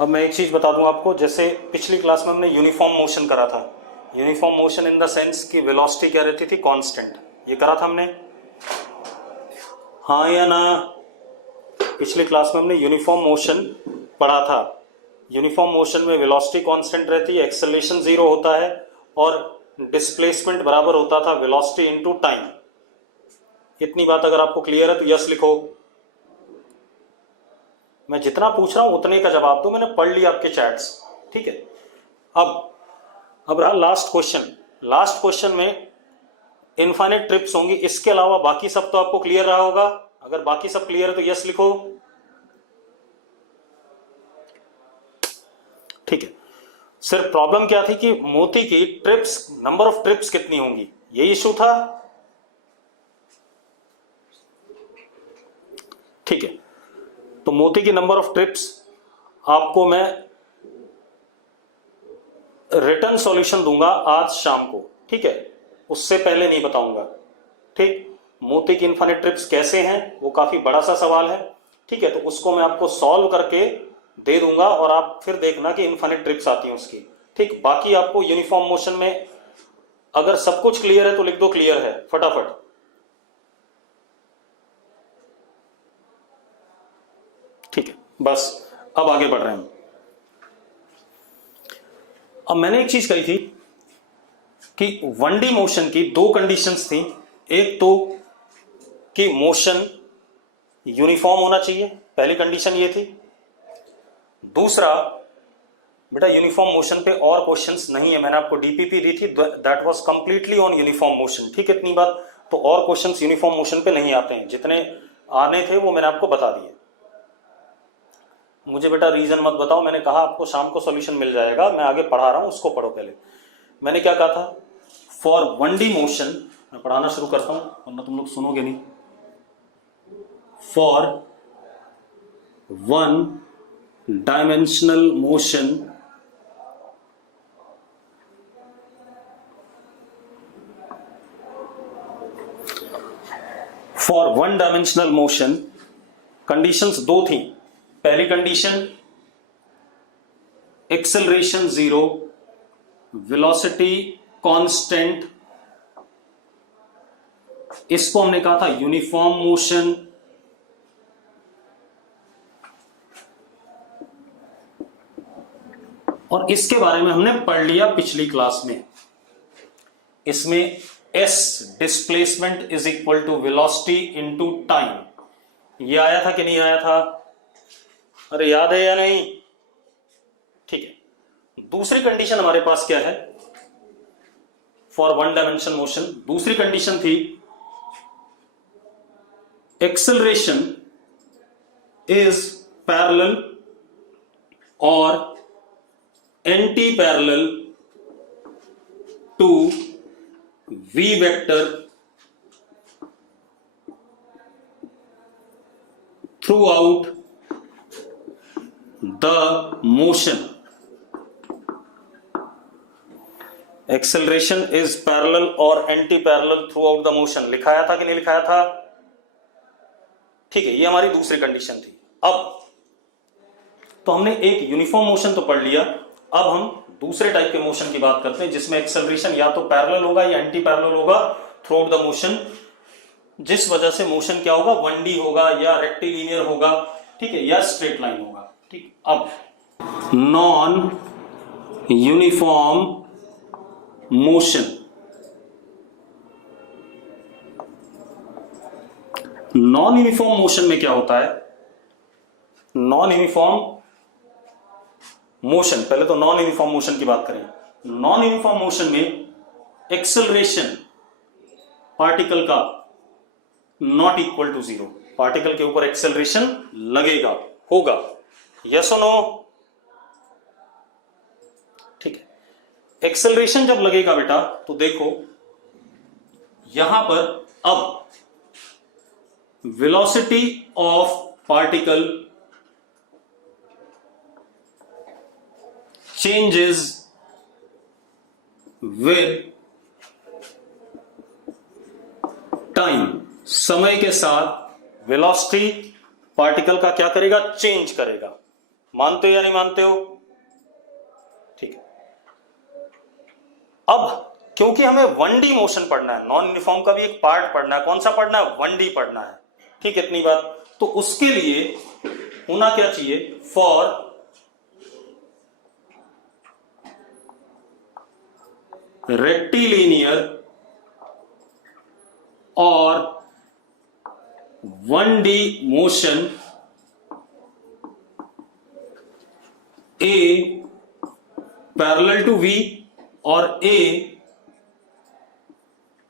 अब मैं एक चीज बता दूं आपको, जैसे पिछली क्लास में हमने यूनिफॉर्म मोशन करा था। Uniform motion in the sense कि वेलोसिटी क्या रहती थी, कांस्टेंट। ये करा था हमने, हाँ या ना? पिछली क्लास में हमने यूनिफॉर्म मोशन पढ़ा था। यूनिफॉर्म मोशन में वेलोसिटी कांस्टेंट रहती है, एक्सेलरेशन जीरो होता है और डिस्प्लेसमेंट बराबर होता था वेलोसिटी इनटू टाइम। इतनी बात अगर आपको क्लियर है तो यस लिखो। मैं जितना पूछ रहा हूं उतने का जवाब दो, मैंने पढ़ लिया आपके चैट्स, ठीक है। अब रहा लास्ट क्वेश्चन। लास्ट क्वेश्चन में इनफाइनाइट ट्रिप्स होंगी, इसके अलावा बाकी सब तो आपको क्लियर रहा होगा। अगर बाकी सब क्लियर है तो यस लिखो, ठीक है। सिर्फ प्रॉब्लम क्या थी कि मोती की ट्रिप्स, नंबर ऑफ ट्रिप्स कितनी होंगी, यही इशू था, ठीक है। तो मोती की नंबर ऑफ ट्रिप्स आपको मैं रिटर्न सॉल्यूशन दूंगा आज शाम को, ठीक है। उससे पहले नहीं बताऊंगा, ठीक। मोती की इनफाइनाइट ट्रिप्स कैसे हैं वो काफी बड़ा सा सवाल है, ठीक है। तो उसको मैं आपको सॉल्व करके दे दूंगा और आप फिर देखना कि इनफाइनाइट ट्रिप्स आती हैं उसकी, ठीक। बाकी आपको यूनिफॉर्म मोशन में अगर सब कुछ क्लियर है तो लिख दो क्लियर है फटाफट। ठीक है, बस अब आगे बढ़ रहे हैं। अब मैंने एक चीज कही थी कि 1D मोशन की दो कंडीशंस थी। एक तो कि मोशन यूनिफॉर्म होना चाहिए, पहली कंडीशन ये थी। दूसरा, बेटा यूनिफॉर्म मोशन पे और क्वेश्चंस नहीं है, मैंने आपको डीपीपी दी थी, that was completely on uniform motion, ठीक है। इतनी बात तो, और क्वेश्चंस यूनिफॉर्म मोशन पे नहीं आते हैं, जितने आने थे वो मैंने आपको बता दिए। मुझे बेटा रीजन मत बताओ, मैंने कहा आपको शाम को सॉल्यूशन मिल जाएगा, मैं आगे पढ़ा रहा हूं, उसको पढ़ो पहले। मैंने क्या कहा था, फॉर 1D मोशन, मैं पढ़ाना शुरू करता हूं वरना तुम लोग सुनोगे नहीं। फॉर 1 डायमेंशनल मोशन कंडीशंस दो थी। पहली condition acceleration zero, velocity constant, इसको हमने कहा था यूनिफॉर्म मोशन। और इसके बारे में हमने पढ़ लिया पिछली क्लास में। इसमें S displacement is equal to velocity into time, ये आया था कि नहीं आया था? अरे याद है या नहीं? ठीक है। दूसरी कंडीशन हमारे पास क्या है फॉर 1 डायमेंशन मोशन? दूसरी कंडीशन थी एक्सेलरेशन इज पैरेलल और anti parallel to v vector throughout the motion. Acceleration is parallel और anti parallel throughout the motion, लिखाया था कि नहीं लिखाया था? ठीक है, ये हमारी दूसरी कंडीशन थी। अब तो हमने एक यूनिफॉर्म मोशन तो पढ़ लिया, अब हम दूसरे टाइप के मोशन की बात करते हैं जिसमें एक्सेलरेशन या तो पैरेलल होगा या एंटी पैरेलल होगा थ्रू आउट द मोशन, जिस वजह से मोशन क्या होगा, 1D होगा या रेक्टिलिनियर होगा, ठीक है, या स्ट्रेट लाइन होगा, ठीक। अब non uniform motion, non uniform motion में क्या होता है? नॉन यूनिफॉर्म मोशन, पहले तो नॉन यूनिफॉर्म मोशन की बात करें। नॉन यूनिफॉर्म मोशन में एक्सेलरेशन पार्टिकल का not equal to zero, particle के ऊपर एक्सेलरेशन लगेगा, होगा, यस और नो? ठीक है। एक्सेलरेशन जब लगेगा बेटा तो देखो यहां पर अब velocity of particle changes with time, समय के साथ वेलोसिटी पार्टिकल का क्या करेगा, चेंज करेगा। मानते हो या नहीं मानते हो? ठीक है। अब क्योंकि हमें 1D मोशन पढ़ना है, नॉन यूनिफॉर्म का भी एक पार्ट पढ़ना है, कौन सा पढ़ना है? 1D पढ़ना है। ठीक है, इतनी बात। तो उसके लिए होना क्या चाहिए? फॉर रेक्टिलिनियर और 1D motion A parallel to V और A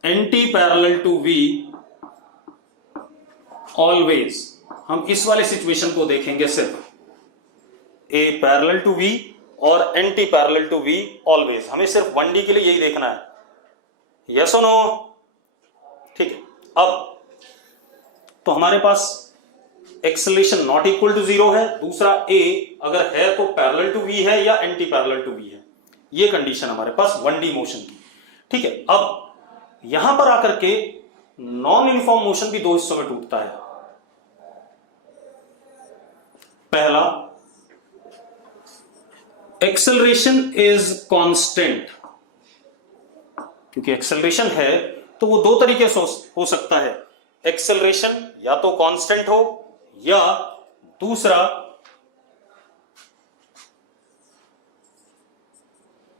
anti parallel to V always. हम इस वाले सिचुएशन को देखेंगे, सिर्फ A पैरेलल टू V और anti parallel to V always. हमें सिर्फ 1D के लिए यही देखना है। यस और नो? ठीक है। अब तो हमारे पास एक्सेलरेशन नॉट इक्वल टू 0 है, दूसरा A अगर है तो पैरेलल टू V है या एंटी पैरेलल टू V है। ये कंडीशन हमारे पास 1D मोशन की। ठीक है। अब यहां पर आकर के नॉन यूनिफॉर्म मोशन भी दो हिस्सों में टूटता है। पहला, एक्सेलरेशन इज कांस्टेंट। क्योंकि एक्सेलरेशन है तो वो दो तरीके से हो सकता है। एक्सेलरेशन या तो कांस्टेंट हो या दूसरा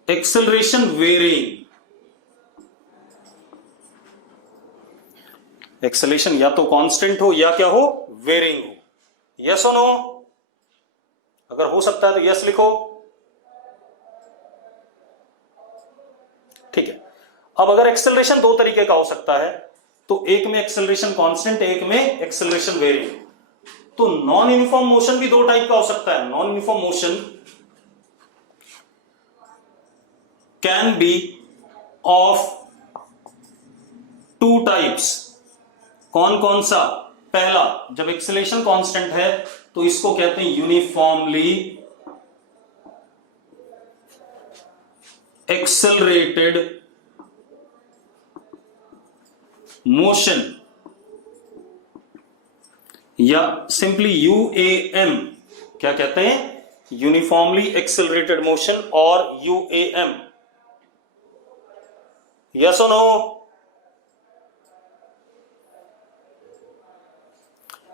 एक्सेलरेशन वेरिंग। एक्सेलरेशन या तो कांस्टेंट हो या क्या हो? वेरिंग हो। यस और नो? अगर हो सकता है तो यस लिखो। ठीक है। अब अगर एक्सेलरेशन दो तरीके का हो सकता है तो एक में एक्सेलरेशन कांस्टेंट, एक में एक्सेलरेशन वेरिंग। तो नॉन यूनिफॉर्म मोशन भी दो टाइप का हो सकता है। Non uniform motion can be of two types. कौन कौन सा? पहला, जब एक्सेलरेशन कांस्टेंट है तो इसको कहते हैं यूनिफॉर्मली एक्सेलरेटेड मोशन या सिंपली यूएएम। क्या कहते हैं? यूनिफॉर्मली एक्सेलरेटेड मोशन और यूएएम। यस और नो?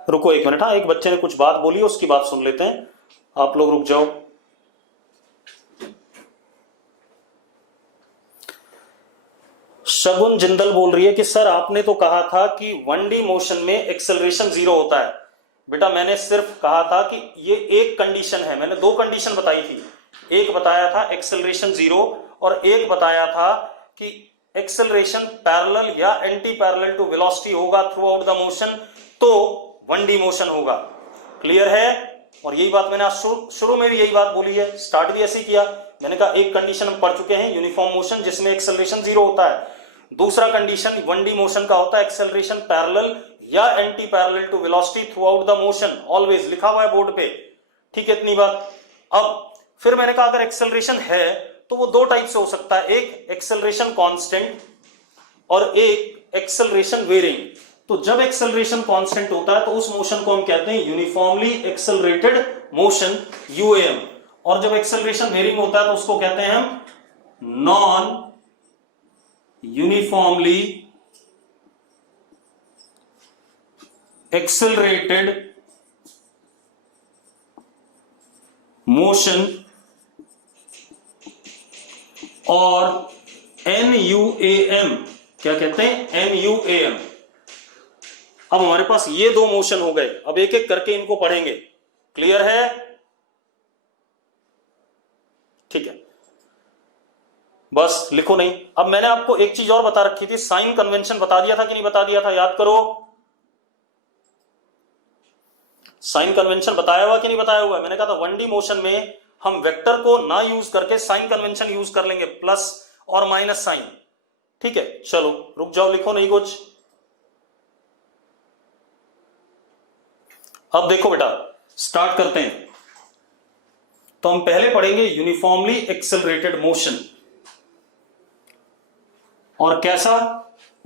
रुको एक मिनट। हाँ, एक बच्चे ने कुछ बात बोली, उसकी बात सुन लेते हैं। आप लोग रुक जाओ। शगुन जिंदल बोल रही है कि सर आपने तो कहा था कि 1D मोशन में एक्सेलरेशन 0 होता है। बेटा मैंने सिर्फ कहा था कि ये एक कंडीशन है। मैंने दो कंडीशन बताई थी। एक बताया था एक्सेलरेशन 0 और एक बताया था कि एक्सेलरेशन पैरेलल या एंटी पैरेलल टू वेलोसिटी होगा थ्रू आउट द मोशन, तो 1D मोशन होगा। क्लियर है? और यही बात मैंने आज शुरू में भी यही बात बोली है, स्टार्ट भी ऐसे किया। मैंने कहा एक कंडीशन हम पढ़ चुके हैं, यूनिफॉर्म मोशन जिसमें एक्सेलरेशन 0 होता है। दूसरा कंडीशन 1D मोशन का होता है एक्सेलरेशन पैरेलल या anti parallel to velocity throughout the motion always. लिखा हुआ है बोर्ड पे। ठीक है, इतनी बात। अब फिर मैंने कहा अगर एक्सेलरेशन है तो वो दो टाइप से हो सकता है, एक एक्सेलरेशन कांस्टेंट और एक एक्सेलरेशन वेरिंग। तो जब एक्सेलरेशन कांस्टेंट होता है तो उस मोशन को हम कहते हैं यूनिफॉर्मली एक्सेलरेटेड मोशन, यूएएम। और जब एक्सेलरेशन वेरिंग होता है तो उसको कहते हैं हम नॉन यूनिफॉर्मली एक्सेलरेटेड मोशन और NUAM। क्या कहते हैं? NUAM। अब हमारे पास ये दो मोशन हो गए। अब एक एक करके इनको पढ़ेंगे। क्लियर है? ठीक है, बस लिखो नहीं। अब मैंने आपको एक चीज और बता रखी थी, साइन कन्वेंशन बता दिया था कि नहीं बता दिया था? याद करो, साइन कन्वेंशन बताया हुआ कि नहीं बताया हुआ? मैंने कहा था 1D मोशन में हम वेक्टर को ना यूज करके साइन कन्वेंशन यूज कर लेंगे, प्लस और माइनस साइन। ठीक है, चलो रुक जाओ, लिखो नहीं कुछ। अब देखो बेटा, स्टार्ट करते हैं। तो हम पहले पढ़ेंगे यूनिफॉर्मली एक्सेलरेटेड मोशन। और कैसा?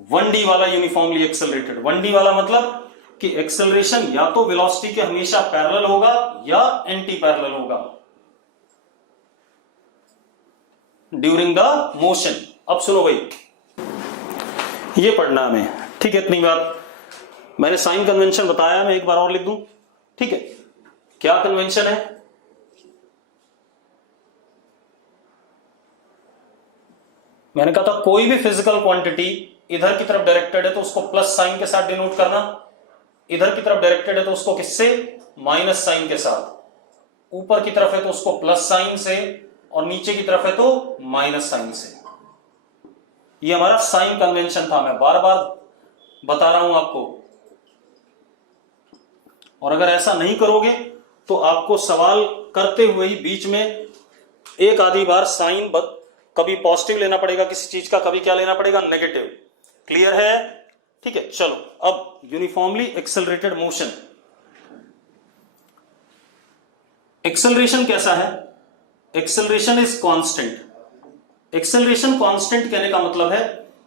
1D वाला यूनिफॉर्मली एक्सेलरेटेड। 1D वाला मतलब कि एक्सेलरेशन या तो वेलोसिटी के हमेशा पैरेलल होगा या एंटी पैरेलल होगा ड्यूरिंग द मोशन। अब सुनो भाई, ये पढ़ना हमें, ठीक है? इतनी बात मैंने साइन कन्वेंशन बताया, मैं एक बार और लिख दूं, ठीक है? क्या कन्वेंशन है? मैंने कहा था कोई भी फिजिकल क्वांटिटी इधर की तरफ डायरेक्टेड है तो उसको प्लस साइन के साथ डिनोट करना, इधर की तरफ डायरेक्टेड है तो उसको किससे? माइनस साइन के साथ। ऊपर की तरफ है तो उसको प्लस साइन से, और नीचे की तरफ है तो माइनस साइन से। ये हमारा साइन कन्वेंशन था, मैं बार बार बता रहा हूं आपको। और अगर ऐसा नहीं करोगे तो आपको सवाल करते हुए ही बीच में एक आधी बार साइन कभी पॉजिटिव लेना पड़ेगा किसी चीज का, कभी क्या लेना पड़ेगा? नेगेटिव। क्लियर है? ठीक है, चलो अब यूनिफॉर्मली एक्सेलरेटेड मोशन। एक्सेलरेशन कैसा है? Acceleration is constant. Acceleration constant कहने का मतलब है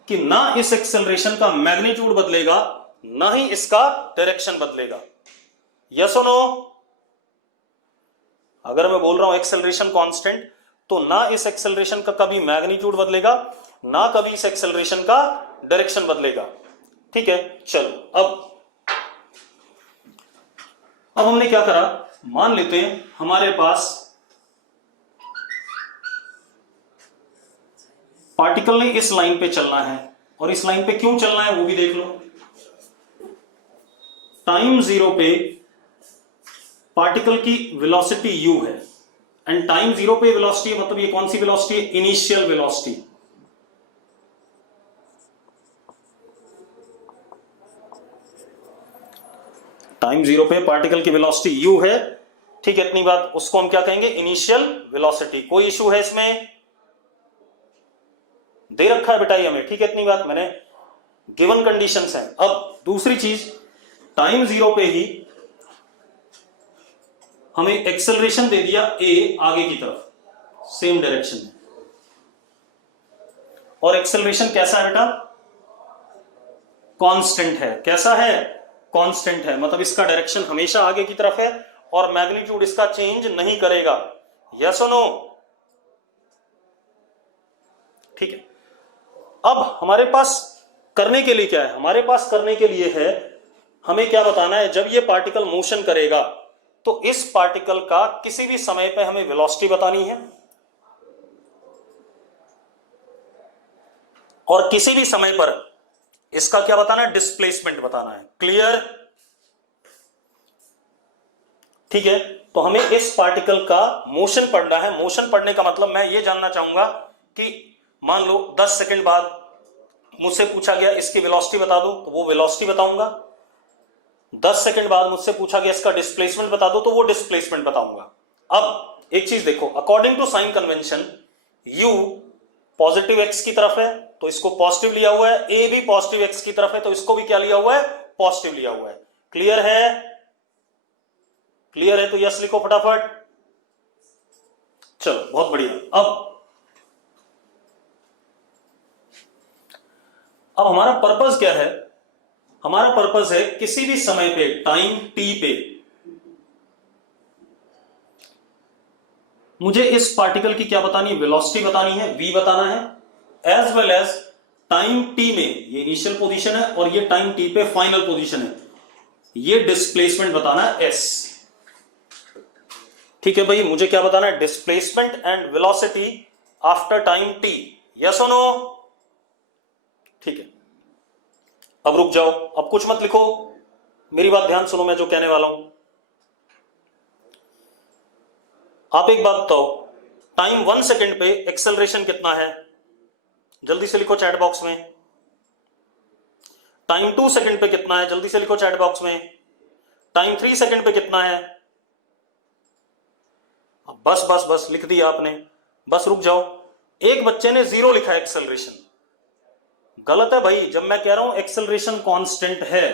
कि ना इस एक्सेलरेशन का मैग्नीट्यूड बदलेगा, ना ही इसका डायरेक्शन बदलेगा। यस और नो? अगर मैं बोल रहा हूं एक्सेलरेशन कांस्टेंट, तो ना इस एक्सेलरेशन का कभी मैग्नीट्यूड बदलेगा, ना कभी इस एक्सेलरेशन का डायरेक्शन बदलेगा। ठीक है, चलो अब हमने क्या करा, मान लेते हैं हमारे पास पार्टिकल ने इस लाइन पे चलना है, और इस लाइन पे क्यों चलना है वो भी देख लो। टाइम जीरो पे पार्टिकल की वेलोसिटी u है, एंड टाइम जीरो पे वेलोसिटी मतलब ये कौन सी वेलोसिटी है? Initial velocity. टाइम जीरो पे पार्टिकल की वेलोसिटी u है, ठीक है? इतनी बात, उसको हम क्या कहेंगे? Initial velocity. कोई इशू है इसमें? दे रखा है बेटा ये हमें, ठीक है? इतनी बात, मैंने गिवन कंडीशंस हैं। अब दूसरी चीज, टाइम जीरो पे ही हमें एक्सेलरेशन दे दिया a आगे की तरफ सेम डायरेक्शन में, और एक्सेलरेशन कैसा है बेटा? कांस्टेंट है। कैसा है? कांस्टेंट है, मतलब इसका डायरेक्शन हमेशा आगे की तरफ है और मैग्नीट्यूड इसका चेंज नहीं करेगा। यस और नो? ठीक है, अब हमारे पास करने के लिए क्या है? हमारे पास करने के लिए है, हमें क्या बताना है? जब ये पार्टिकल मोशन करेगा तो इस पार्टिकल का किसी भी समय पे हमें वेलोसिटी बतानी है, और किसी भी समय पर इसका क्या बताना है? डिस्प्लेसमेंट बताना है। क्लियर? ठीक है, तो हमें इस पार्टिकल का मोशन पढ़ना है। मोशन पढ़ने का मतलब मैं ये जानना चाहूंगा कि मान लो 10 सेकंड बाद मुझसे पूछा गया इसकी वेलोसिटी बता दो, तो वो वेलोसिटी बताऊंगा। 10 सेकंड बाद मुझसे पूछा गया इसका डिस्प्लेसमेंट बता दो, तो वो डिस्प्लेसमेंट बताऊंगा। अब एक चीज देखो, according to sign convention u positive x की तरफ है तो इसको पॉजिटिव लिया हुआ है, a भी पॉजिटिव x की तरफ है तो इसको भी क्या लिया हुआ है? पॉजिटिव लिया हुआ है। क्लियर है? क्लियर है तो यस लिखो फटाफट। चलो बहुत बढ़िया। अब हमारा पर्पस क्या है? हमारा पर्पस है किसी भी समय पे, टाइम t पे, मुझे इस पार्टिकल की क्या बतानी है? वेलोसिटी बतानी है, v बताना है, as well as time t में ये इनिशियल पोजीशन है और ये टाइम t पे फाइनल पोजीशन है, ये डिस्प्लेसमेंट बताना है s। ठीक है भाई, मुझे क्या बताना है? Displacement and velocity after time t। Yes और नो? ठीक है, अब रुक जाओ, अब कुछ मत लिखो, मेरी बात ध्यान सुनो, मैं जो कहने वाला हूं। आप एक बात बताओ, टाइम 1 सेकंड पे एक्सेलरेशन कितना है? जल्दी से लिखो चैट बॉक्स में। टाइम 2 सेकंड पे कितना है? जल्दी से लिखो चैट बॉक्स में। टाइम 3 सेकंड पे कितना है? बस बस बस लिख दिया आपने, बस रुक जाओ। एक बच्चे ने 0 लिखा है एक्सेलरेशन। गलत है भाई, जब मैं कह रहा हूं एक्सेलरेशन कांस्टेंट है,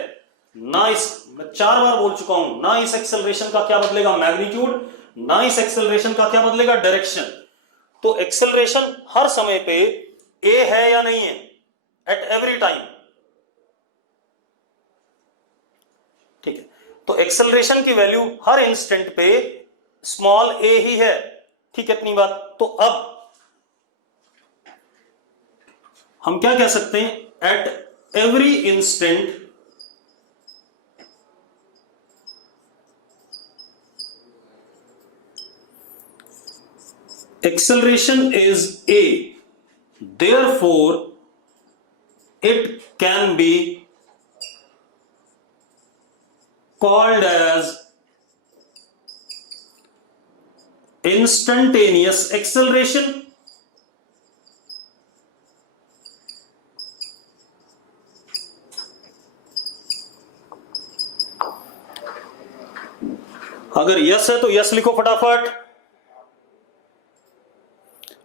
ना इस, मैं 4 बार बोल चुका हूं, ना इस एक्सेलरेशन का क्या बदलेगा? मैग्नीट्यूड, ना इस एक्सेलरेशन का क्या बदलेगा? डायरेक्शन। तो एक्सेलरेशन हर समय पे a है या नहीं है? At every time. ठीक है, तो एक्सेलरेशन की वैल्यू हर इंस्टेंट पे स्मॉल ए ही है, ठीक है इतनी बात। तो अब हम क्या कह सकते हैं, at every instant acceleration is a, therefore it can be called as instantaneous acceleration। अगर यस है तो यस लिखो फटाफट,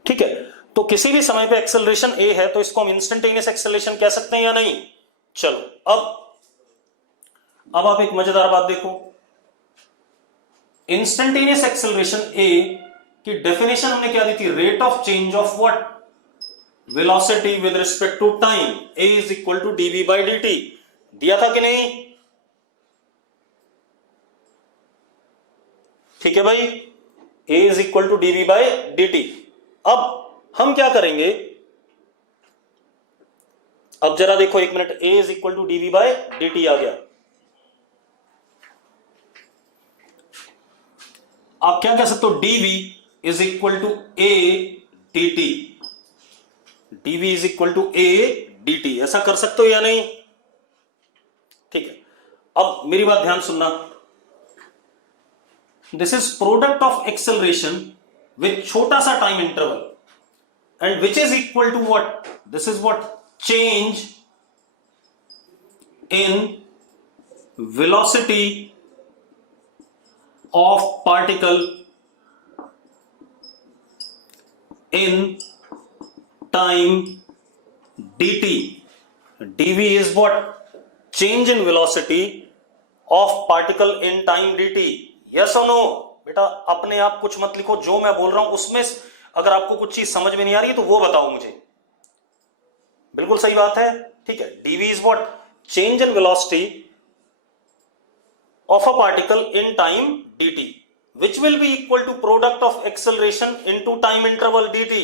ठीक है। तो किसी भी समय पे एक्सेलरेशन ए है तो इसको हम इंस्टेंटेनियस एक्सेलरेशन कह सकते हैं या नहीं। चलो अब आप एक मजेदार बात देखो, इंस्टेंटेनियस एक्सेलरेशन ए की डेफिनेशन हमने क्या दी थी, rate of change of what, velocity with respect to time, a is equal to d v by d t, दिया था कि नहीं, ठीक है भाई, a is equal to d v by d t. अब हम क्या करेंगे, अब जरा देखो एक minute, a is equal to d v by d t आ गया, आप क्या कह सकते हो, d v is equal to a d t, d v is equal to a d t, ऐसा कर सकते हो या नहीं, ठीक है। अब मेरी बात ध्यान सुनना, this is product of acceleration with छोटा सा time interval and which is equal to what, this is what, change in velocity of particle in time dt, dv is what, change in velocity of particle in time dt, yes or no। बेटा अपने आप कुछ मत लिखो, जो मैं बोल रहा हूं उसमें अगर आपको कुछ चीज समझ में नहीं आ रही है तो वो बताओ मुझे, बिल्कुल सही बात है, ठीक है। dv is what, change in velocity of a particle in time dt which will be equal to product of acceleration into time interval dt,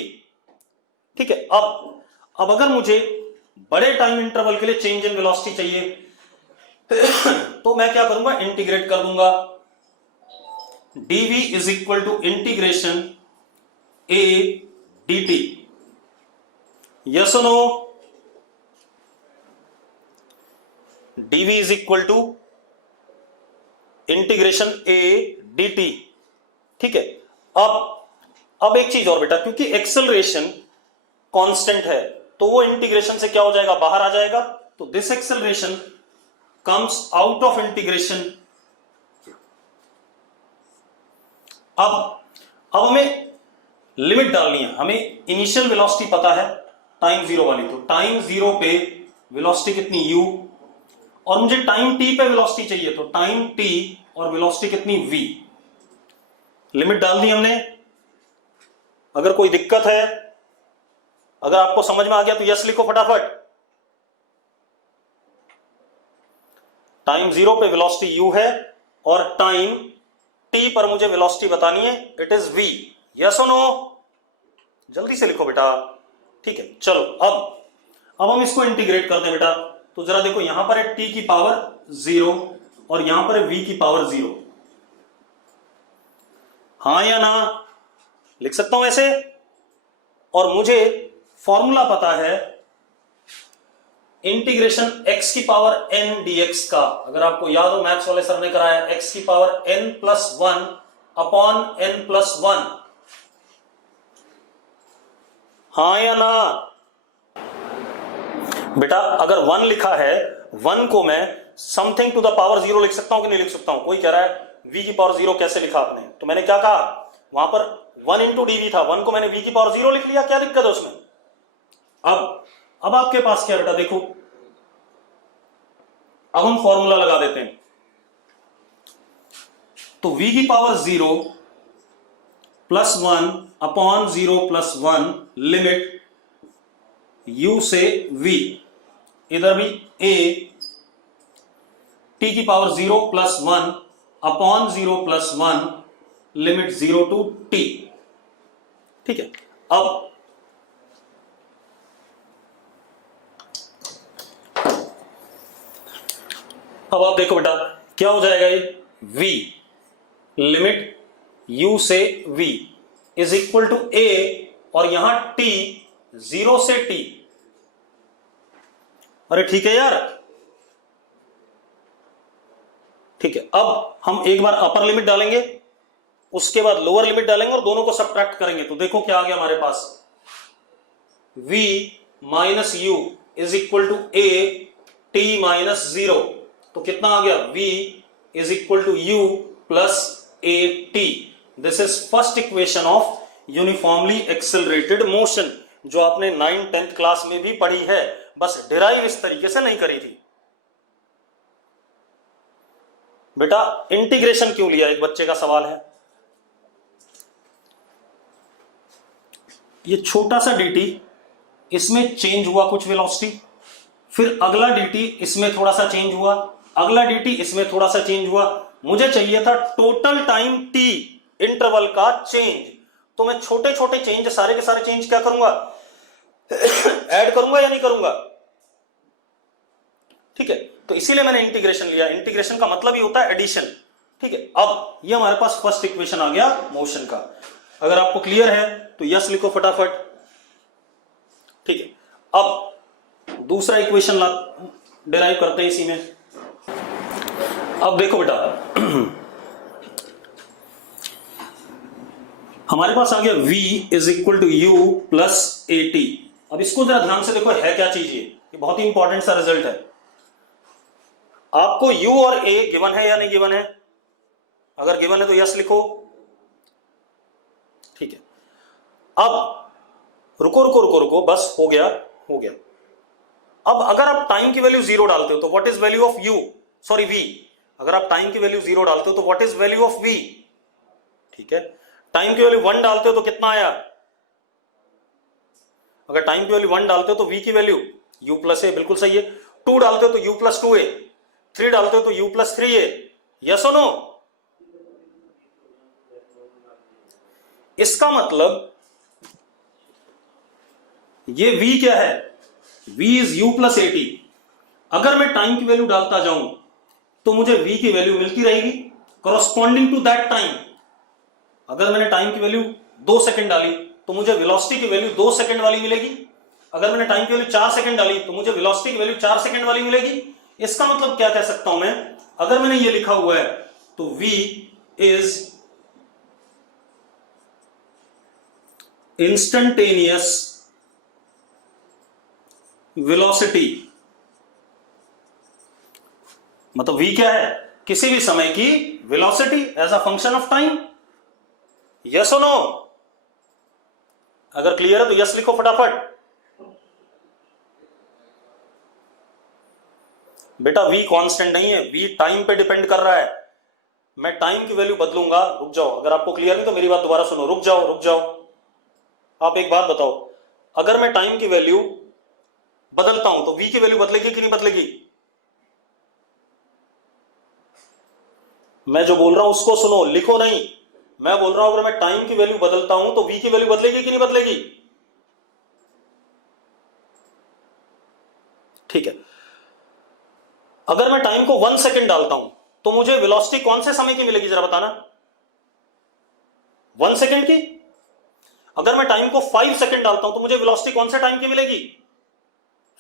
ठीक है। अब अगर मुझे बड़े टाइम इंटरवल के लिए चेंज इन वेलोसिटी चाहिए तो मैं क्या करूंगा, इंटीग्रेट कर दूंगा, dv is equal to integration a dt, yes or no, dv is equal to integration a dt, ठीक है। अब एक चीज और बेटा, क्योंकि एक्सेलरेशन कांस्टेंट है तो वो इंटीग्रेशन से क्या हो जाएगा, बाहर आ जाएगा, तो this acceleration comes out of integration. अब हमें लिमिट डालनी है, हमें इनिशियल वेलोसिटी पता है टाइम जीरो वाली, तो टाइम जीरो पे वेलोसिटी कितनी u, और मुझे टाइम t पे वेलोसिटी चाहिए, तो टाइम t और वेलोसिटी कितनी v, लिमिट डाल दी हमने। अगर कोई दिक्कत है, अगर आपको समझ में आ गया तो यस लिखो फटाफट, टाइम जीरो पे वेलोसिटी u है और टाइम t पर मुझे वेलोसिटी बतानी है, इट इज v, यस और नो, जल्दी से लिखो बेटा, ठीक है। चलो अब हम इसको इंटीग्रेट कर दें बेटा, तो जरा देखो यहां पर है t की पावर 0 और यहां पर है v की पावर 0, हां या ना, लिख सकता हूं ऐसे, और मुझे फॉर्मूला पता है इंटीग्रेशन x की पावर n dx का, अगर आपको याद हो मैथ्स वाले सर ने कराया, x की power n plus 1 upon n plus 1, हाँ या ना बेटा। अगर 1 लिखा है, 1 को मैं समथिंग टू द पावर 0 लिख सकता हूं कि नहीं लिख सकता हूं, कोई कह रहा है v की पावर 0 कैसे लिखा आपने, तो मैंने क्या कहा, वहां पर 1 इंटू dv था, 1 को मैंने v की पावर 0 लिख लिया, क्या दिक्कत है उसमें। अब आपके पास क्या बेटा, देखो अब हम फॉर्मूला लगा देते हैं, तो v की power 0 plus 1 upon 0 plus 1 limit u से v, इधर भी a, t की power 0 plus 1 upon 0 plus 1 limit 0 to t। ठीक है, अब आप देखो बेटा क्या हो जाएगा, ये v लिमिट u से v is equal to a और यहां t 0 से t। अरे ठीक है यार, ठीक है। अब हम एक बार अपर लिमिट डालेंगे, उसके बाद लोअर लिमिट डालेंगे और दोनों को सब्ट्रैक्ट करेंगे, तो देखो क्या आ गया हमारे पास, v minus u is equal to a t minus 0। तो कितना आ गया, v is equal to u plus a t। This is first equation of uniformly accelerated motion, जो आपने 9th 10th क्लास में भी पढ़ी है, बस डिराइव इस तरीके से नहीं करी थी। बेटा इंटीग्रेशन क्यों लिया, एक बच्चे का सवाल है। ये छोटा सा dt, इसमें चेंज हुआ कुछ वेलोसिटी, फिर अगला dt इसमें थोड़ा सा चेंज हुआ, अगला dt इसमें थोड़ा सा चेंज हुआ। मुझे चाहिए था टोटल टाइम t इंटरवल का चेंज, तो मैं छोटे छोटे चेंज, सारे के सारे चेंज क्या करूंगा, ऐड करूंगा या नहीं करूंगा। ठीक है, तो इसीलिए मैंने इंटीग्रेशन लिया। इंटीग्रेशन का मतलब ही होता है एडिशन। ठीक है, अब ये हमारे पास फर्स्ट इक्वेशन आ गया मोशन का। अगर आपको क्लियर है तो यस लिखो फटाफट। ठीक है, अब दूसरा इक्वेशन डिराइव करते हैं इसी में। अब देखो बेटा हमारे पास आ गया v is equal to u plus a t. अब इसको जरा ध्यान से देखो, है क्या चीज ये बहुत ही इंपॉर्टेंट सा रिजल्ट है। आपको u और a गिवन है या नहीं गिवन है, अगर गिवन है तो यस लिखो। ठीक है, अब रुको रुको रुको रुको, बस हो गया हो गया। अब अगर आप टाइम की वैल्यू 0 डालते हो तो what is value of u, sorry v। अगर आप टाइम की वैल्यू 0 डालते हो तो what is value of v। ठीक है, टाइम की वैल्यू 1 डालते हो तो कितना आया, अगर टाइम की वैल्यू 1 डालते हो तो v की वैल्यू u प्लस a, बिल्कुल सही है। 2 डालते हो तो u प्लस 2a, 3 डालते हो तो u प्लस 3a। यस और नो? इसका मतलब ये v क्या है, v is u plus a T. अगर मैं टाइम की वैल्यू डालता जाऊं तो मुझे v की वैल्यू मिलती रहेगी कॉरस्पॉन्डिंग टू दैट टाइम। अगर मैंने टाइम की वैल्यू 2 सेकंड डाली तो मुझे वेलोसिटी की वैल्यू 2 सेकंड वाली मिलेगी। अगर मैंने टाइम की वैल्यू 4 सेकंड डाली तो मुझे वेलोसिटी की वैल्यू 4 सेकंड वाली मिलेगी। इसका मतलब क्या कह सकता हूं मैं, अगर मैंने ये लिखा हुआ है तो v इज इंस्टेंटेनियस वेलोसिटी, मतलब v क्या है, किसी भी समय की velocity as a function of time. Yes और नो? अगर क्लियर है तो यस लिखो फटाफट। बेटा v कांस्टेंट नहीं है, v टाइम पे डिपेंड कर रहा है। मैं टाइम की वैल्यू बदलूंगा, रुक जाओ, अगर आपको क्लियर नहीं तो मेरी बात दोबारा सुनो, रुक जाओ रुक जाओ। आप एक बात बताओ, अगर मैं टाइम की वैल्यू बदलता हूं तो v की वैल्यू बदलेगी कि नहीं बदलेगी? मैं जो बोल रहा हूं उसको सुनो, लिखो नहीं। मैं बोल रहा हूं अगर मैं टाइम की वैल्यू बदलता हूं तो v की वैल्यू बदलेगी कि नहीं बदलेगी? ठीक है, अगर मैं टाइम को 1 सेकंड डालता हूं तो मुझे वेलोसिटी कौन से समय की मिलेगी, जरा बताना। 1 सेकंड की। अगर मैं टाइम को 5 सेकंड डालता हूं तो मुझे वेलोसिटी कौन से टाइम की मिलेगी?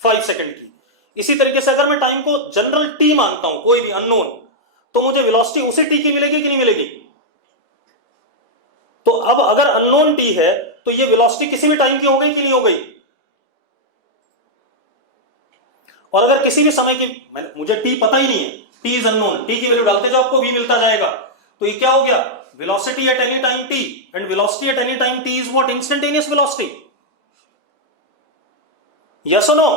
5 सेकंड की। इसी तरीके से अगर मैं टाइम को जनरल t मानता हूं, कोई भी अननोन, तो मुझे वेलोसिटी उसी t की मिलेगी कि नहीं मिलेगी? तो अब अगर अननोन t है तो ये वेलोसिटी किसी भी टाइम की हो गई कि नहीं हो गई? और अगर किसी भी समय की, मुझे t पता ही नहीं है, t इज अननोन, t की वैल्यू डालते जाओ आपको v मिलता जाएगा। तो ये क्या हो गया, velocity at any time t, and velocity at any time t is what, instantaneous velocity. Yes और नो?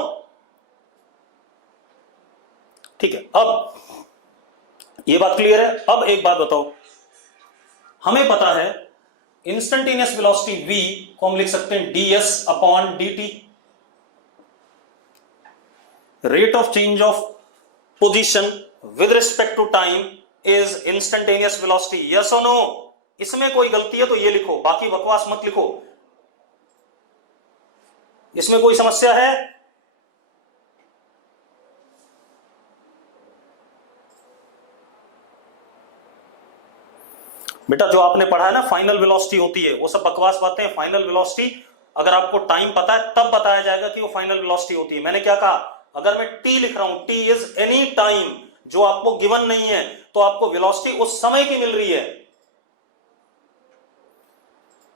ठीक है, अब ये बात क्लियर है। अब एक बात बताओ, हमें पता है इंस्टेंटेनियस वेलोसिटी v को हम लिख सकते हैं ds upon dt, rate of change of position with respect to time is instantaneous velocity, yes और नो? इसमें कोई गलती है तो ये लिखो, बाकी बकवास मत लिखो। इसमें कोई समस्या है? बेटा जो आपने पढ़ा है ना फाइनल वेलोसिटी होती है, वो सब बकवास बातें हैं। फाइनल वेलोसिटी अगर आपको टाइम पता है तब बताया जाएगा कि वो फाइनल वेलोसिटी होती है। मैंने क्या कहा, अगर मैं टी लिख रहा हूं, टी इज एनी टाइम जो आपको गिवन नहीं है, तो आपको वेलोसिटी उस समय की मिल रही है।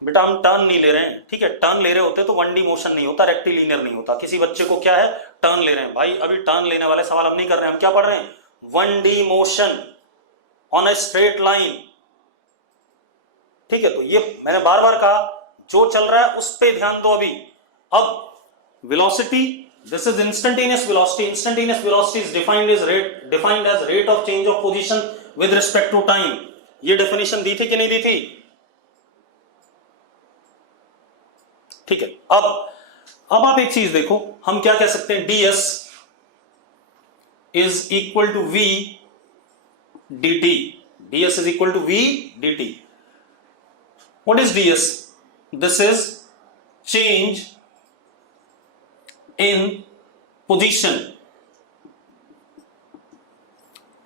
बेटा हम टर्न नहीं ले रहे हैं, ठीक है? टर्न ले रहे होते तो 1D मोशन नहीं होता, रेक्टिलिनियर नहीं होता। किसी बच्चे को क्या है, टर्न ले रहे हैं। भाई अभी टर्न लेने वाले सवाल हम नहीं कर रहे हैं, हम क्या पढ़ रहे हैं? 1D motion on a straight line, ठीक है? तो ये मैंने बार बार कहा, जो चल रहा है उस पे ध्यान दो अभी। अब velocity, this is instantaneous velocity. Instantaneous velocity is defined as rate of change of position with respect to time. ये डेफिनेशन दी थी कि नहीं दी थी? ठीक है। अब आप एक चीज देखो, हम क्या कह सकते हैं, ds is equal to v dt। ds is equal to v dt। What is ds? This is change in position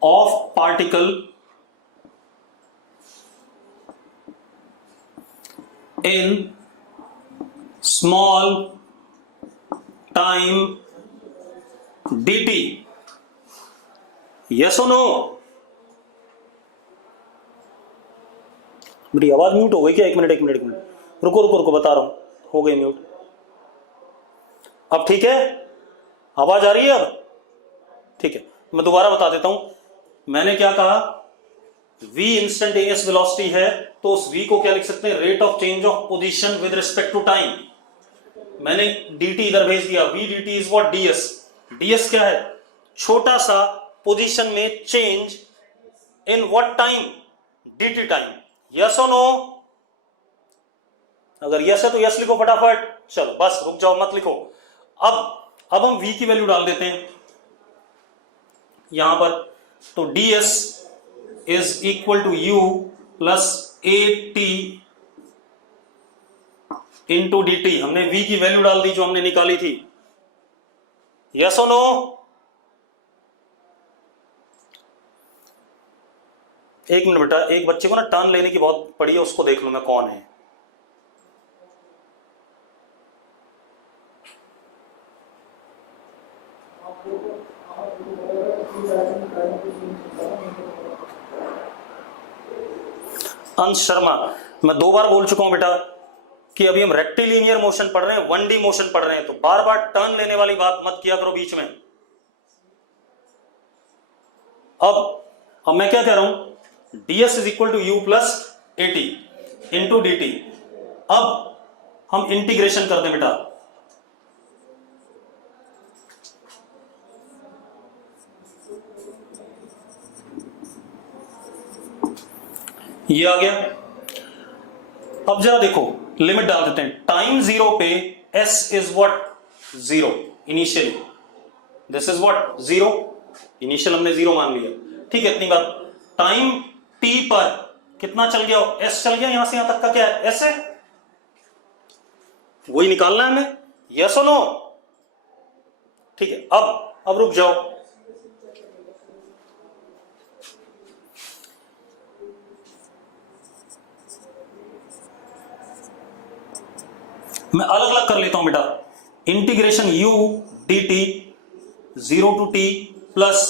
of particle in small time dt. Yes or no? मेरी आवाज म्यूट हो गई क्या? एक मिनट रुको बता रहा हूं, हो गई म्यूट। अब ठीक है, आवाज आ रही है अब? ठीक है, मैं दोबारा बता देता हूं। मैंने क्या कहा, v इंस्टेंटेनियस वेलोसिटी है, तो उस v को क्या लिख सकते हैं, rate of change of position with respect to time. मैंने dt इधर भेज दिया, v dt is what, ds। ds क्या है, छोटा सा पोजीशन में change in what time, dt time. Yes और नो? अगर यस है तो यस लिखो फटाफट। चलो बस रुक जाओ, मत लिखो। अब हम v की वैल्यू डाल देते हैं यहां पर। तो ds is equal to u plus at into dt। हमने v की वैल्यू डाल दी जो हमने निकाली थी। यस और नो? एक मिनट बेटा, एक बच्चे को ना टर्न लेने की बहुत पड़ी है, उसको देख लूं मैं कौन है। अंश शर्मा। मैं 2 बार बोल चुका हूं बेटा कि अभी हम रेक्टिलिनियर मोशन पढ़ रहे हैं, 1D मोशन पढ़ रहे हैं, तो बार बार टर्न लेने वाली बात मत किया करो बीच में। अब मैं क्या कह रहा हूं, ds is equal to u plus at into dt। अब हम इंटीग्रेशन कर दें बेटा। ये आ गया। अब जरा देखो, लिमिट डाल देते हैं। टाइम 0 पे s is what, 0 initially. This is what, 0 initial, हमने 0 मान लिया, ठीक है? इतनी बात। टाइम t पर कितना चल गया, s चल गया, यहां से यहां तक का क्या है, s है, वही निकालना है हमें। यस और नो? ठीक है। अब रुक जाओ, मैं अलग अलग कर लेता हूं बेटा। Integration u dt 0 to t plus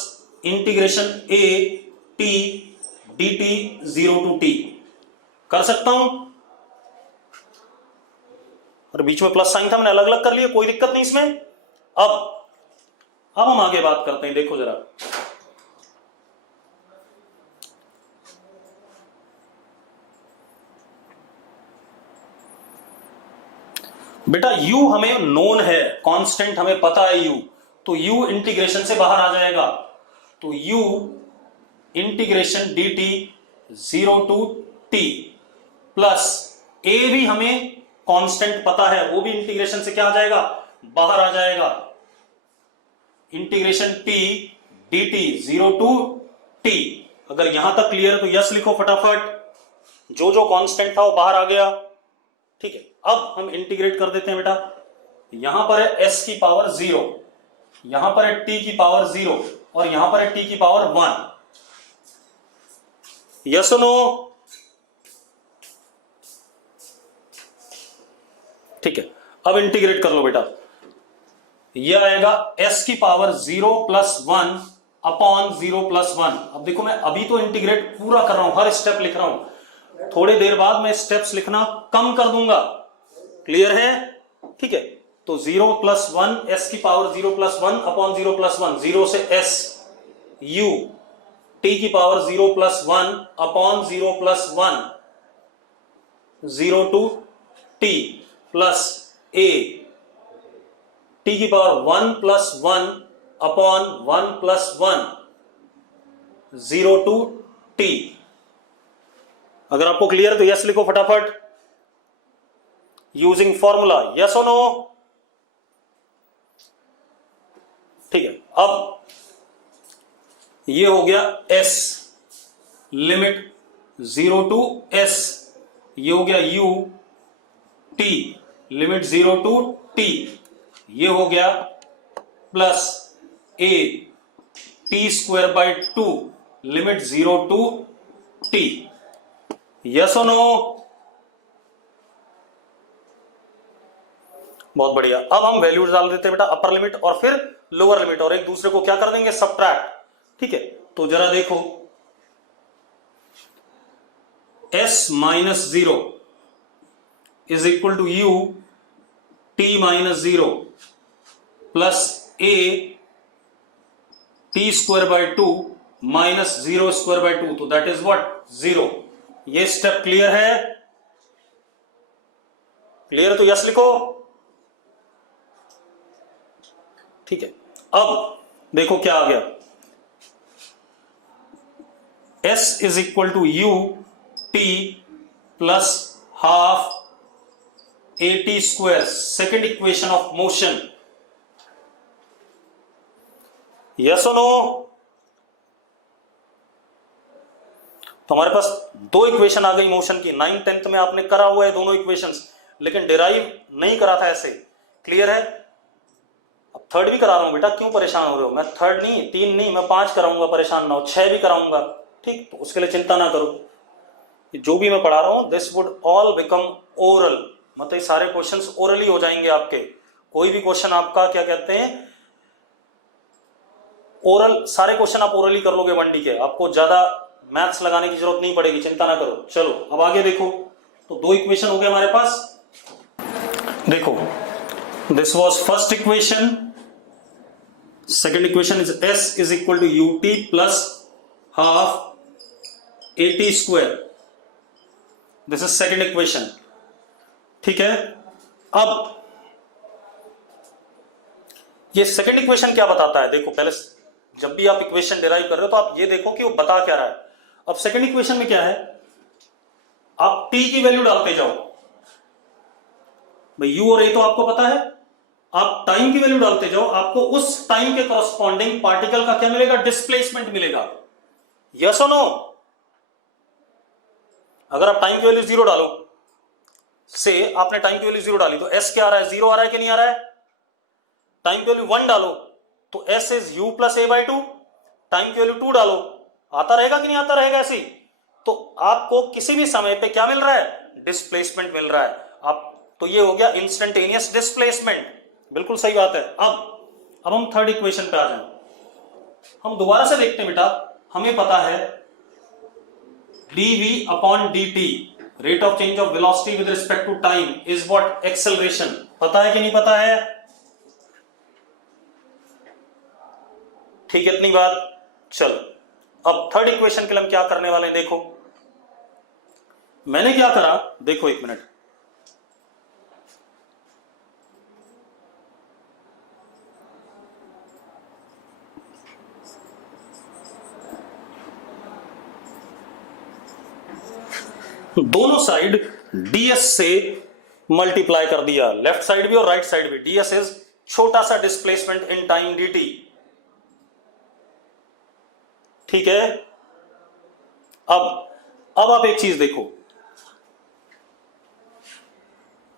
integration a t dt 0 to t कर सकता हूं। और बीच में प्लस साइन था, मैंने अलग अलग कर लिया, कोई दिक्कत नहीं इसमें। अब हम आगे बात करते हैं। देखो जरा, बेटा u हमें नोन है, कांस्टेंट हमें पता है u, तो u इंटीग्रेशन से बाहर आ जाएगा। तो u integration dt 0 to t plus a भी हमें कांस्टेंट पता है, वो भी इंटीग्रेशन से क्या आ जाएगा, बाहर आ जाएगा। Integration t dt 0 to t. अगर यहां तक क्लियर है तो यस लिखो फटाफट। जो जो कांस्टेंट था वो बाहर आ गया। ठीक है, अब हम इंटीग्रेट कर देते हैं बेटा। यहां पर है s की पावर 0, यहां पर है t की पावर 0 और यहां पर है t की पावर 1। यस और नो? ठीक है, अब इंटीग्रेट कर लो बेटा। यह आएगा s की पावर 0 प्लस 1 अपॉन 0 प्लस 1। अब देखो मैं अभी तो इंटीग्रेट पूरा कर रहा हूं, हर स्टेप लिख रहा हूं, थोड़ी देर बाद मैं स्टेप्स लिखना कम कर दूंगा। क्लियर है? ठीक है, तो 0 प्लस 1 s की पावर 0 प्लस 1 अपॉन 0 प्लस 1, 0 से s u t की power 0 plus 1 upon 0 plus 1, 0 to t plus a t की power 1 plus 1 upon 1 plus 1, 0 to t। अगर आपको क्लियर है तो यस लिखो फटाफट यूजिंग फॉर्मूला। यस और नो? ठीक है, अब ये हो गया s लिमिट 0 टू s, ये हो गया u t limit 0 to t, ये हो गया plus a t square by 2 limit 0 to t। Yes और नो? बहुत बढ़िया। अब हम वैल्यूज डाल देते हैं बेटा, अपर लिमिट और फिर लोअर लिमिट, और एक दूसरे को क्या कर देंगे, सबट्रैक्ट। ठीक है, तो जरा देखो, s minus 0 is equal to u t minus 0 plus a t square by 2 minus 0 square by 2, तो दैट इज व्हाट, 0। ये स्टेप क्लियर है? क्लियर है तो यस लिखो। ठीक है, अब देखो क्या आ गया, s is equal to u t plus half a t square, second equation of motion. Yes और नो? तो हमारे पास दो इक्वेशन आ गई मोशन की। 9th 10th में आपने करा हुआ है दोनों इक्वेशंस, लेकिन डिराइव नहीं करा था ऐसे। क्लियर है? अब थर्ड भी करा रहा हूं बेटा, क्यों परेशान हो रहे हो? मैं थर्ड नहीं, 3 नहीं, मैं 5 कराऊंगा, परेशान ना हो। 6 भी कराऊंगा, ठीक? तो उसके लिए चिंता ना करो। जो भी मैं पढ़ा रहा हूं this would all become oral, मतलब ये सारे क्वेश्चंस ओरली हो जाएंगे आपके। कोई भी क्वेश्चन आपका क्या कहते हैं, ओरल, सारे क्वेश्चन आप ओरली कर लोगे 1D के, आपको ज्यादा मैथ्स लगाने की जरूरत नहीं पड़ेगी, चिंता ना करो। चलो अब आगे देखो, तो दो इक्वेशन हो गए हमारे पास। देखो, this was first equation, second equation is s is equal to ut plus half at square, this is second equation. ठीक है, अब ये सेकेंड इक्वेशन क्या बताता है? देखो, पहले जब भी आप इक्वेशन डिराइव कर रहे हो तो आप ये देखो कि वो बता क्या रहा है। अब सेकेंड इक्वेशन में क्या है, आप t की वैल्यू डालते जाओ भाई, u और a तो आपको पता है, आप टाइम की वैल्यू डालते जाओ, आपको उस टाइम के कॉरस्पॉन्डिंग पार्टिकल का क्या मिलेगा, डिस्प्लेसमेंट मिलेगा। यस और नो? अगर आप टाइम की वैल्यू 0 डालो, से आपने टाइम की वैल्यू 0 डाली तो s क्या आ रहा है, 0 आ रहा है कि नहीं आ रहा है? टाइम की वैल्यू 1 डालो तो s is u plus a by 2, time की वैल्यू 2 डालो, आता रहेगा कि नहीं आता रहेगा ऐसे ही? तो आपको किसी भी समय पे क्या मिल रहा है, डिस्प्लेसमेंट मिल रहा है। आप तो ये हो गया इंस्टेंटेनियस डिस्प्लेसमेंट, बिल्कुल सही बात है। अब हम थर्ड इक्वेशन पे आ जाए। हम दोबारा से देखते हैं बेटा, हमें पता है dv upon dt, rate of change of velocity with respect to time, is what, acceleration. पता है कि नहीं पता है? ठीक है, इतनी बात। चलो अब थर्ड इक्वेशन के लिए हम क्या करने वाले हैं, देखो मैंने क्या करा, देखो एक मिनट, दोनों साइड ds से मल्टीप्लाई कर दिया, लेफ्ट साइड भी और राइट साइड भी। ds इज छोटा सा डिस्प्लेसमेंट इन टाइम dt। ठीक है, अब आप एक चीज देखो,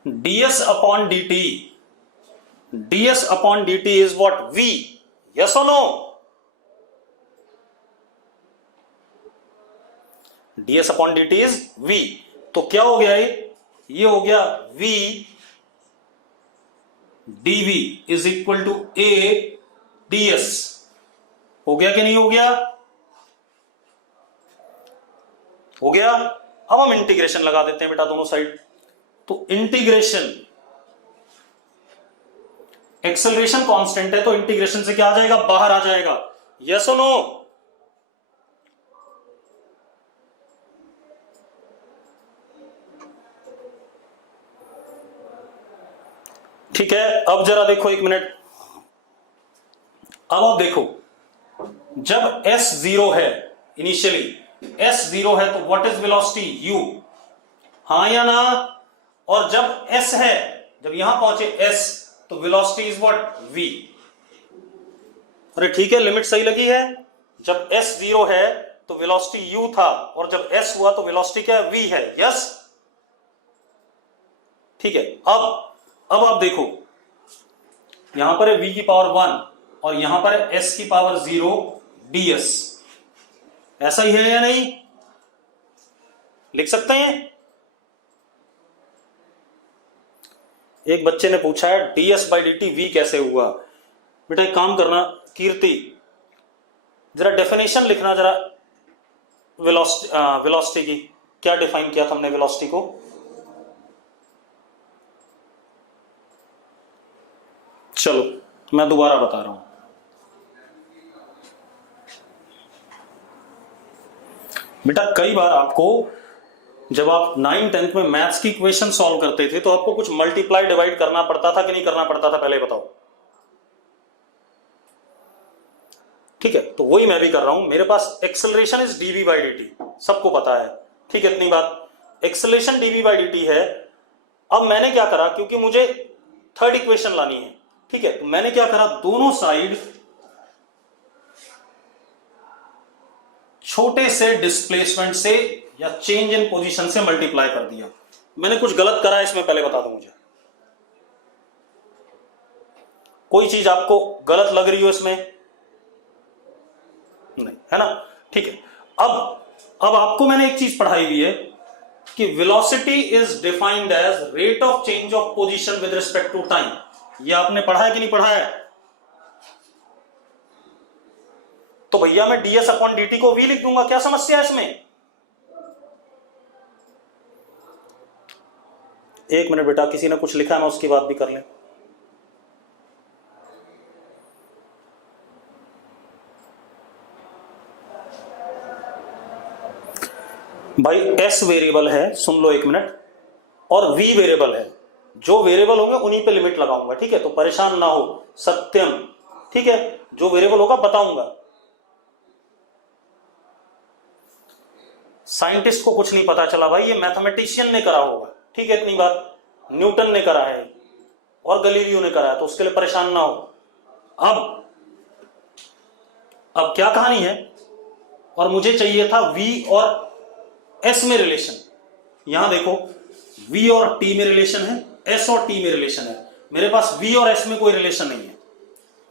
ds upon dt is what? v, yes और no? ds upon dt is v, तो क्या हो गया ये हो गया v dv is equal to a ds। हो गया कि नहीं हो गया? हो गया। अब हम इंटीग्रेशन लगा देते हैं बेटा दोनों साइड। तो इंटीग्रेशन, एक्सेलरेशन कांस्टेंट है तो इंटीग्रेशन से क्या आ जाएगा? बाहर आ जाएगा, यस और नो? ठीक है, अब जरा देखो एक मिनट। अब आप देखो, जब s 0 है, इनिशियली s 0 है तो व्हाट इज वेलोसिटी? u, हां या ना? और जब s है, जब यहां पहुंचे s, तो वेलोसिटी इज व्हाट? v। अरे ठीक है, लिमिट सही लगी है। जब s 0 है तो वेलोसिटी u था, और जब s हुआ तो वेलोसिटी क्या है? v है, यस? ठीक है। अब आप देखो, यहां पर है v की पावर 1 और यहां पर है s की पावर 0 ds। ऐसा ही है या नहीं? लिख सकते हैं? एक बच्चे ने पूछा है ds बाई dt v कैसे हुआ। बेटा एक काम करना कीर्ति, जरा डेफिनेशन लिखना जरा वेलोसिटी की। क्या डिफाइन किया था हमने वेलोसिटी को? चलो मैं दोबारा बता रहा हूं। बेटा कई बार आपको, जब आप 9th 10th में मैथ्स की इक्वेशन सॉल्व करते थे तो आपको कुछ मल्टीप्लाई डिवाइड करना पड़ता था कि नहीं करना पड़ता था? पहले बताओ। ठीक है, तो वही मैं भी कर रहा हूं। मेरे पास acceleration is dv by dt, सबको पता है। ठीक है, इतनी बात। एक्सेलरेशन dv बाई dt है। अब मैंने क्या करा, क्योंकि मुझे थर्ड इक्वेशन लानी है, ठीक है, तो मैंने क्या करा, दोनों साइड छोटे से डिस्प्लेसमेंट से या चेंज इन पोजीशन से मल्टीप्लाई कर दिया। मैंने कुछ गलत करा इसमें, पहले बता दो मुझे। कोई चीज आपको गलत लग रही हो इसमें? नहीं, है ना? ठीक है। अब आपको मैंने एक चीज पढ़ाई हुई है कि velocity is defined as rate of change of position with respect to time. ये आपने पढ़ा है कि नहीं पढ़ा है? तो भैया मैं ds अपॉन dt को v लिख दूंगा, क्या समस्या है इसमें? एक मिनट बेटा, किसी ने कुछ लिखा है, मैं उसकी बात भी कर लें। भाई s वेरिएबल है, सुन लो एक मिनट, और v वेरिएबल है। जो वेरिएबल होंगे उन्हीं पे लिमिट लगाऊंगा, ठीक है? तो परेशान ना हो, सत्यम, ठीक है? जो वेरिएबल होगा बताऊंगा। साइंटिस्ट को कुछ नहीं पता चला भाई, ये मैथमेटिशियन ने करा होगा, ठीक है? इतनी बात। न्यूटन ने करा है और गैलीलियो ने करा है, तो उसके लिए परेशान ना हो। अब क्या कहानी है, और मुझे चाहिए था v और s में रिलेशन। यहां देखो, v और t में रिलेशन है, s और t में रिलेशन है। मेरे पास v और s में कोई रिलेशन नहीं है,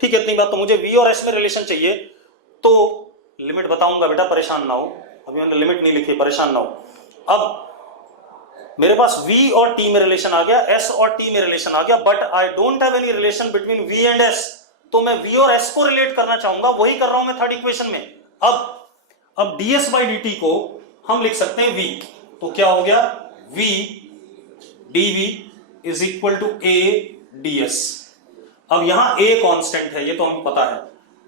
ठीक है? इतनी बात। तो मुझे v और s में रिलेशन चाहिए, तो लिमिट बताऊंगा बेटा, परेशान ना हो। अभी मैंने लिमिट नहीं लिखी, परेशान ना हो। अब मेरे पास v और t में रिलेशन आ गया, s और t में रिलेशन आ गया, but I don't have any relation between v and s। तो मैं v और s को रिलेट करना चाहूंगा, वही कर रहा हूं मैं थर्ड इक्वेशन में। अब ds बाई dt को हम लिख सकते हैं v, तो क्या हो गया? v dv is equal to a ds। अब यहां a कांस्टेंट है, ये तो हमें पता है।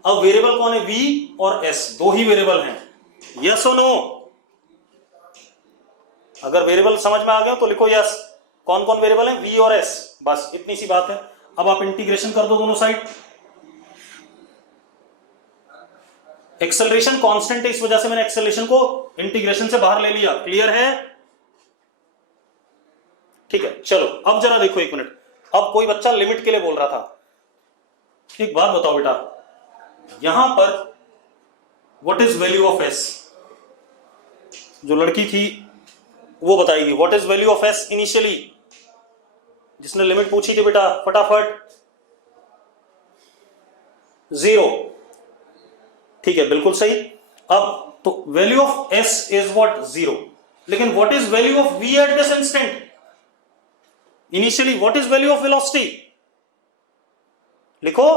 अब वेरिएबल कौन है? v और s, दो ही वेरिएबल हैं, यस और नो? अगर वेरिएबल समझ में आ गया तो लिखो यस। कौन कौन वेरिएबल है? v और s, बस इतनी सी बात है। अब आप इंटीग्रेशन कर दो दोनों साइड। एक्सेलरेशन कांस्टेंट है, इस वजह से मैंने एक्सेलरेशन को इंटीग्रेशन से बाहर ले लिया। क्लियर है? ठीक है, चलो अब जरा देखो एक मिनट। अब कोई बच्चा लिमिट के लिए बोल रहा था। एक बात बताओ बेटा, यहां पर what is value of s? जो लड़की थी वो बताएगी what is value of S initially. जिसने लिमिट पूछी थी बेटा फटाफट। 0। ठीक है, बिल्कुल सही। अब तो value of s is what 0, लेकिन what is value of v at this instant initially, what is value of velocity लिखो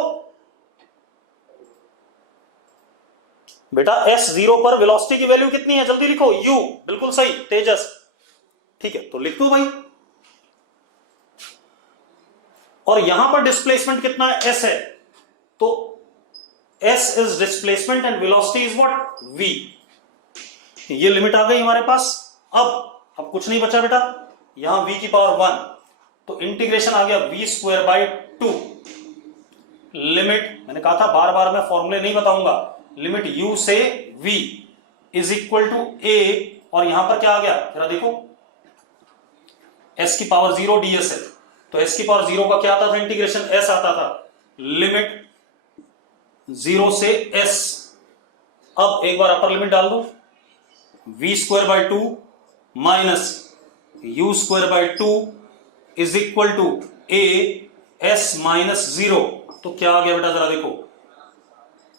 बेटा। s0 पर वेलोसिटी की वैल्यू कितनी है, जल्दी लिखो। u, बिल्कुल सही तेजस। ठीक है, तो लिख दो भाई। और यहां पर डिस्प्लेसमेंट कितना है, s है, तो s is displacement and velocity is what v। ये लिमिट आ गई हमारे पास। अब कुछ नहीं बचा बेटा, यहां v की पावर 1, तो इंटीग्रेशन आ गया v²/2। लिमिट मैंने कहा था बार बार मैं फॉर्मूले नहीं बताऊंगा, लिमिट u से v is equal to a, और यहां पर क्या आ गया जरा देखो, s की पावर 0 ds है, तो s की पावर 0 का क्या आता था इंटीग्रेशन, s आता था, लिमिट 0 से s। अब एक बार अपर लिमिट डाल दो, v²/2 minus u²/2 is equal to a s minus 0। तो क्या आ गया बेटा जरा देखो,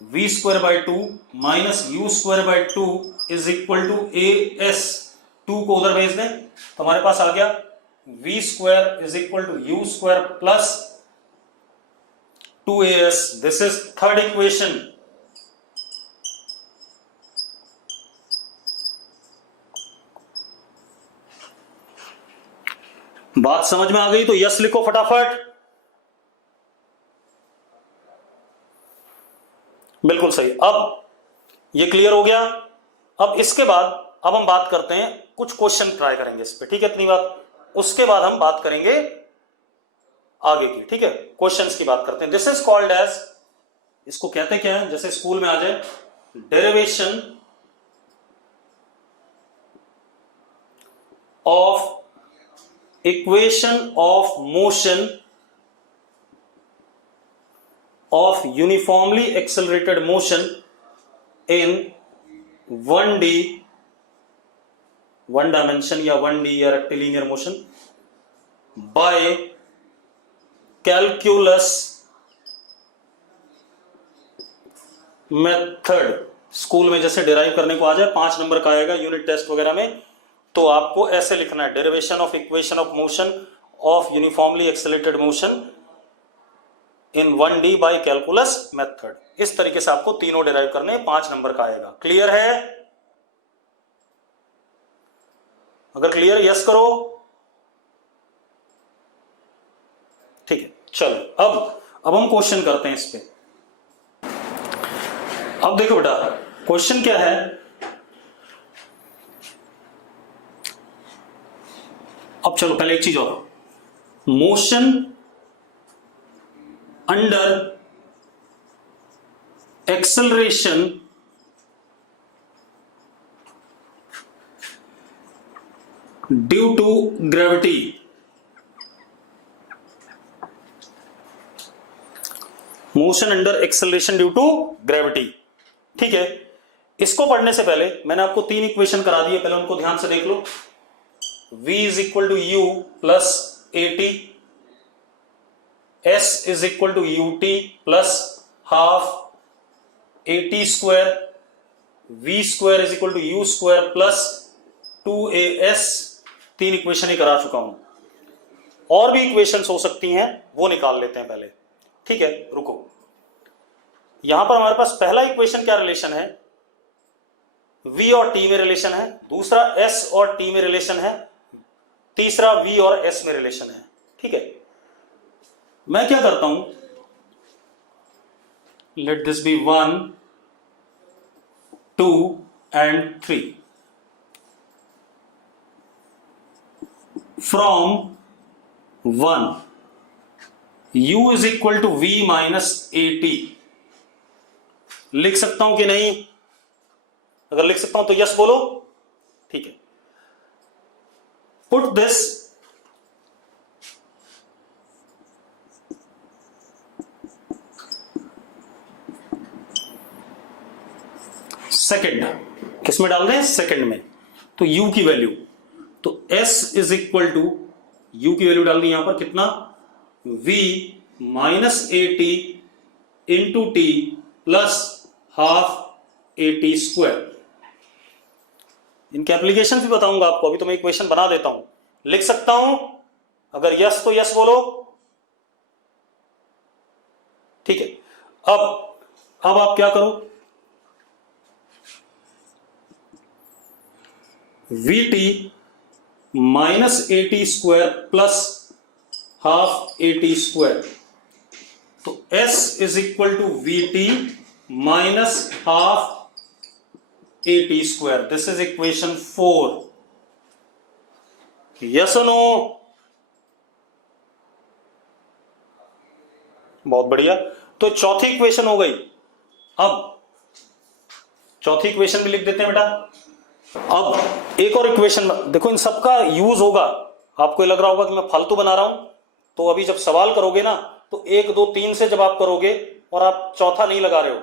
v²/2 minus u²/2 is equal to a s। 2 को उधर भेज दें तो हमारे पास आ गया v² is equal to u² plus 2as। This is third equation. बात समझ में आ गई तो यस लिखो फटाफट। बिल्कुल सही। अब ये क्लियर हो गया। अब इसके बाद अब हम बात करते हैं, कुछ क्वेश्चन ट्राई करेंगे इस पे, ठीक है, इतनी बात। उसके बाद हम बात करेंगे आगे की, ठीक है, क्वेश्चंस की बात करते हैं। दिस इज कॉल्ड एज, इसको कहते क्या है, जैसे स्कूल में आ जाए, derivation of equation of motion of uniformly accelerated motion in 1D, one dimension या 1D या rectilinear motion by calculus method। School में जैसे डिराइव करने को आ जाए, 5 नंबर का आएगा यूनिट टेस्ट वगैरह में, तो आपको ऐसे लिखना है, derivation of equation of motion of uniformly accelerated motion in 1D by calculus method. इस तरीके से आपको तीनों डिराइव करने, 5 नंबर का आएगा। क्लियर है? अगर क्लियर यस करो। ठीक है, चलो अब हम क्वेश्चन करते हैं इस पे। अब देखो बेटा क्वेश्चन क्या है। अब चलो पहले एक चीज और, motion under acceleration due to gravity। Motion under acceleration due to gravity. ठीक है, इसको पढ़ने से पहले मैंने आपको 3 इक्वेशन करा दिए, पहले उनको ध्यान से देख लो। v is equal to u plus at, s is equal to ut plus half at², v² is equal to u² plus 2as। 3 equation ही करा चुका हूं, और भी इक्वेशंस हो सकती हैं, वो निकाल लेते हैं पहले। ठीक है, रुको। यहां पर हमारे पास पहला इक्वेशन क्या रिलेशन है, v और t में रिलेशन है, दूसरा s और t में रिलेशन है, तीसरा v और s में रिलेशन है। ठीक है, मैं क्या करता हूं, let this be 1 2 and 3 from 1 u is equal to v minus at। लिख सकता हूं कि नहीं? अगर लिख सकता हूं तो यस बोलो। ठीक है, पुट दिस सेकंड, किसमें डाल दें? सेकंड में। तो u की वैल्यू, तो s is equal to, u की वैल्यू डाल दी यहां पर कितना, v minus a t into t plus half a t square. इनके एप्लीकेशन भी बताऊंगा आपको, अभी तो मैं इक्वेशन बना देता हूं, लिख सकता हूं, अगर यस तो यस बोलो, ठीक है। अब आप क्या करो, v t minus a t square plus half a t square, तो S is equal to v t minus half a t square. This is equation 4। Yes और नो? बहुत बढ़िया। तो चौथी इक्वेशन हो गई। अब चौथी इक्वेशन भी लिख देते हैं बेटा। अब एक और इक्वेशन देखो, इन सबका यूज होगा। आपको लग रहा होगा कि मैं फालतू बना रहा हूं, तो अभी जब सवाल करोगे ना, तो 1 2 3 से जब आप करोगे और आप चौथा नहीं लगा रहे हो,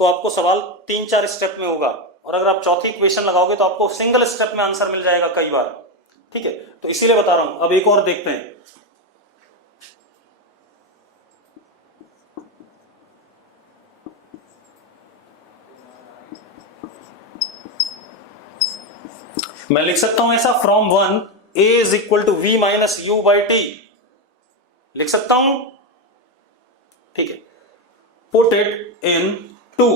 तो आपको सवाल 3-4 स्टेप में होगा, और अगर आप चौथी इक्वेशन लगाओगे तो आपको सिंगल स्टेप में आंसर मिल जाएगा कई बार, ठीक है। तो इसीलिए बता रहा हूं। अब एक और देखते हैं। मैं लिख सकता हूं ऐसा, from 1 a is equal to v minus u by t, लिख सकता हूं, ठीक है। पुट इट इन 2,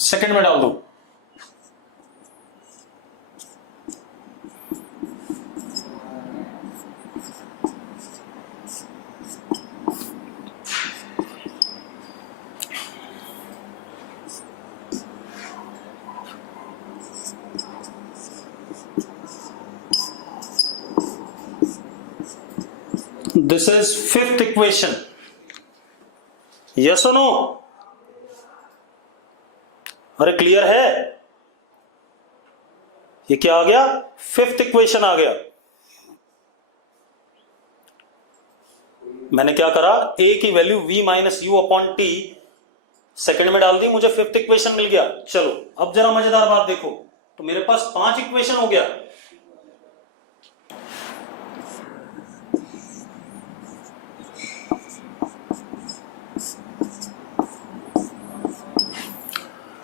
सेकंड में डाल दो। This is 5th equation. Yes or no? अरे क्लियर है? ये क्या आ गया? 5th इक्वेशन आ गया। मैंने क्या करा, a की value v minus you upon T second में डाल दी, मुझे 5th इक्वेशन मिल गया। चलो अब जरा मजेदार बात देखो, तो मेरे पास 5 इक्वेशन हो गया।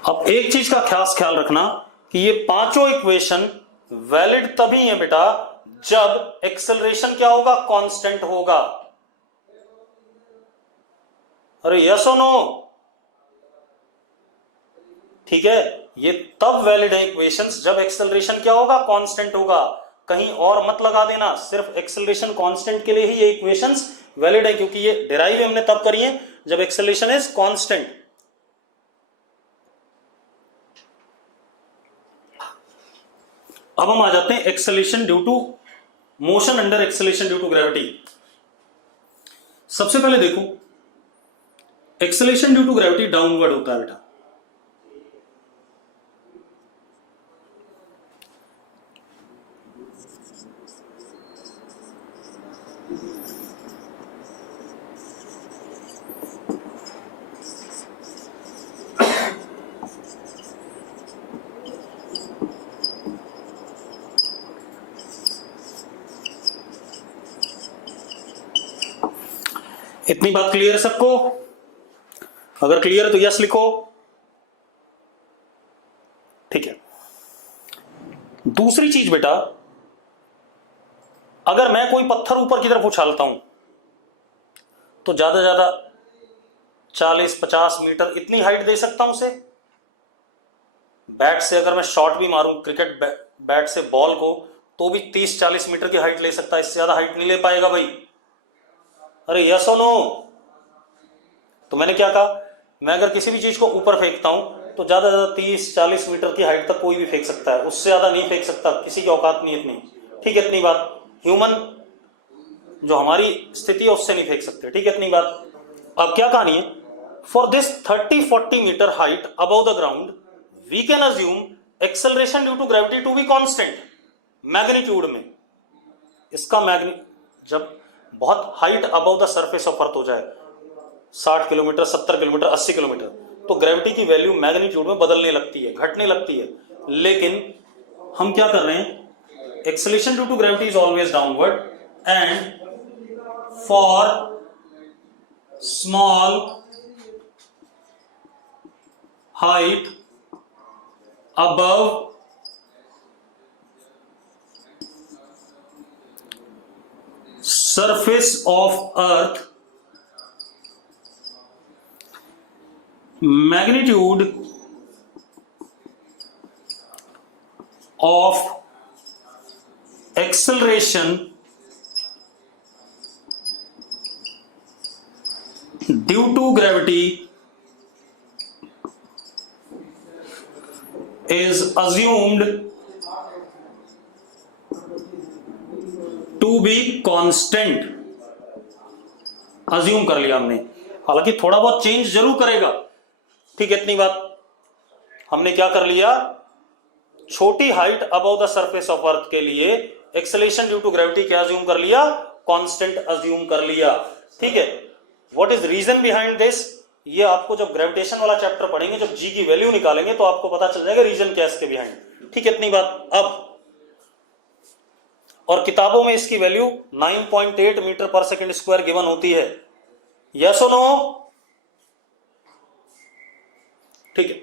अब एक चीज का खास ख्याल रखना कि ये पांचों इक्वेशन वैलिड तभी है बेटा जब एक्सेलरेशन क्या होगा, कांस्टेंट होगा। अरे यस और नो? ठीक है, ये तब वैलिड है इक्वेशंस जब एक्सेलरेशन क्या होगा, कांस्टेंट होगा। कहीं और मत लगा देना, सिर्फ एक्सेलरेशन कांस्टेंट के लिए ही ये इक्वेशंस वैलिड है, क्योंकि ये डिराइव हमने तब करी है जब एक्सेलरेशन इज कांस्टेंट। अब हम आ जाते हैं acceleration due to motion under acceleration due to gravity. सबसे पहले देखो, acceleration due to gravity downward होता है बेटा। इतनी बात क्लियर है सबको? अगर क्लियर है तो यस लिखो, ठीक है। दूसरी चीज बेटा, अगर मैं कोई पत्थर ऊपर की तरफ उछालता हूं तो ज्यादा ज्यादा 40-50 मीटर इतनी हाइट दे सकता हूं उसे। बैट से अगर मैं शॉट भी मारूं क्रिकेट बैट से बॉल को, तो भी 30-40 मीटर की हाइट ले सकता है, इससे ज्यादा हाइट नहीं ले पाएगा भाई। अरे यस और नो? तो मैंने क्या कहा, मैं अगर किसी भी चीज को ऊपर फेंकता हूं तो ज्यादा ज्यादा 30-40 मीटर की हाइट तक कोई भी फेंक सकता है, उससे ज्यादा नहीं फेंक सकता, किसी की औकात नहीं इतनी, ठीक है। इतनी बात, ह्यूमन जो हमारी स्थिति है उससे नहीं फेंक सकते, ठीक है, इतनी बात। अब क्या कहानी है, for this 30-40 metre height above the ground we can assume acceleration due to gravity to be constant magnitude में। इसका जब बहुत height above the surface of earth हो जाए, 60 किलोमीटर, 70 किलोमीटर, 80 किलोमीटर, तो ग्रेविटी की वैल्यू मैग्नीट्यूड में बदलने लगती है, घटने लगती है। लेकिन हम क्या कर रहे हैं, acceleration due to gravity is always downward and for small height above surface of earth, magnitude of acceleration due to gravity is assumed to be constant। Assume कर लिया हमने, हालांकि थोड़ा बहुत चेंज जरूर करेगा, ठीक है। इतनी बात हमने क्या कर लिया, छोटी height above the surface of earth के लिए एक्सेलरेशन ड्यू टू ग्रेविटी क्या अज्यूम कर लिया, कांस्टेंट अज्यूम कर लिया, ठीक है। What is reason behind this, ये आपको जब ग्रेविटेशन वाला चैप्टर पढ़ेंगे, जब जी की वैल्यू निकालेंगे तो आपको पता चल जाएगा रीजन क्या है इसके बिहाइंड, ठीक है। इतनी बात। अब और किताबों में इसकी वैल्यू 9.8 मीटर पर सेकंड स्क्वायर गिवन होती है, यस और नो, ठीक है।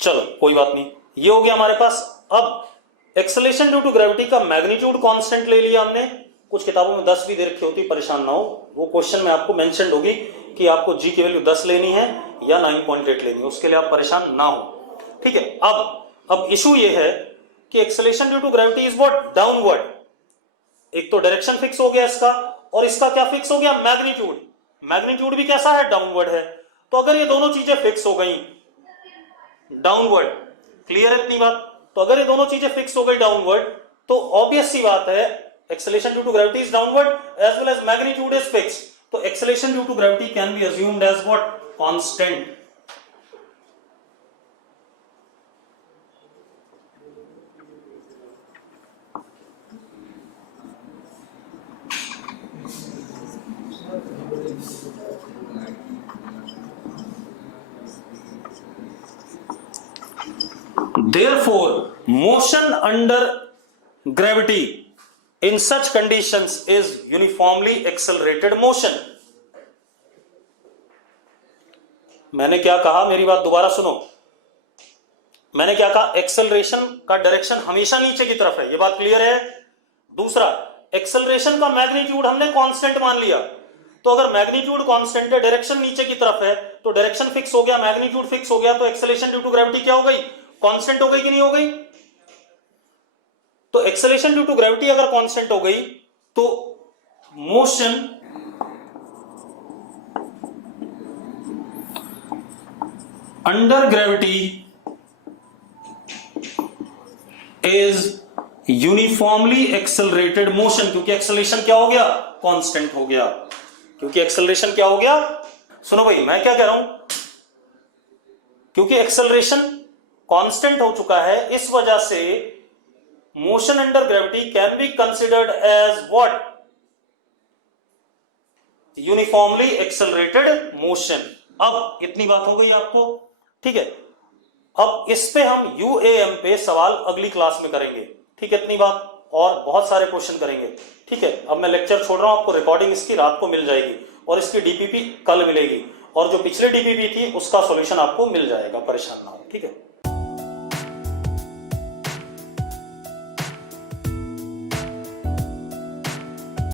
चलो कोई बात नहीं, ये हो गया हमारे पास। अब एक्सेलरेशन ड्यू टू ग्रेविटी का मैग्नीट्यूड कांस्टेंट ले लिया हमने, कुछ किताबों में 10 भी दे रखी होती, परेशान ना हो, वो क्वेश्चन में आपको मेंशन होगी कि आपको जी की वैल्यू 10 लेनी है या 9.8 लेनी है, उसके लिए आप परेशान ना हो, ठीक है। अब इशू ये है कि acceleration due to gravity is what, downward. एक तो डायरेक्शन फिक्स हो गया इसका, और इसका क्या फिक्स हो गया, मैग्नीट्यूड। मैग्नीट्यूड भी कैसा है, डाउनवर्ड है। तो अगर ये दोनों चीजें फिक्स हो गई डाउनवर्ड, क्लियर है इतनी बात, तो अगर ये दोनों चीजें फिक्स हो गई डाउनवर्ड, तो ऑब्वियस सी बात है acceleration due to gravity is downward as well as magnitude is fix, तो acceleration due to gravity can be assumed as what, constant. Therefore, motion under gravity in such conditions is uniformly accelerated motion। मैंने क्या कहा, मेरी बात दोबारा सुनो। मैंने क्या कहा, एक्सेलरेशन का डायरेक्शन हमेशा नीचे की तरफ है, ये बात क्लियर है। दूसरा, एक्सेलरेशन का मैग्नीट्यूड हमने कांस्टेंट मान लिया, तो अगर मैग्नीट्यूड कांस्टेंट है, डायरेक्शन नीचे की तरफ है, तो डायरेक्शन फिक्स हो गया, मैग्नीट्यूड फिक्स हो गया, तो एक्सेलरेशन ड्यू टू ग्रेविटी क्या हो गई, कांस्टेंट हो गई कि नहीं हो गई। तो एक्सेलरेशन ड्यू टू ग्रेविटी अगर कांस्टेंट हो गई, तो motion under gravity is uniformly accelerated motion, क्योंकि एक्सेलरेशन क्या हो गया, कांस्टेंट हो गया, क्योंकि एक्सेलरेशन क्या हो गया। सुनो भाई, मैं क्या कह रहा हूं, क्योंकि एक्सेलरेशन कांस्टेंट हो चुका है, इस वजह से motion under gravity can be considered as what, uniformly accelerated motion. अब इतनी बात हो गई आपको, ठीक है। अब इस पे हम यूएएम पे सवाल अगली क्लास में करेंगे, ठीक है। इतनी बात, और बहुत सारे क्वेश्चन करेंगे, ठीक है। अब मैं लेक्चर छोड़ रहा हूं, आपको रिकॉर्डिंग इसकी रात को मिल जाएगी, और इसकी डीपीपी कल मिलेगी, और जो पिछले डीपीपी थी उसका सॉल्यूशन आपको मिल जाएगा, परेशान ना हो, ठीक है।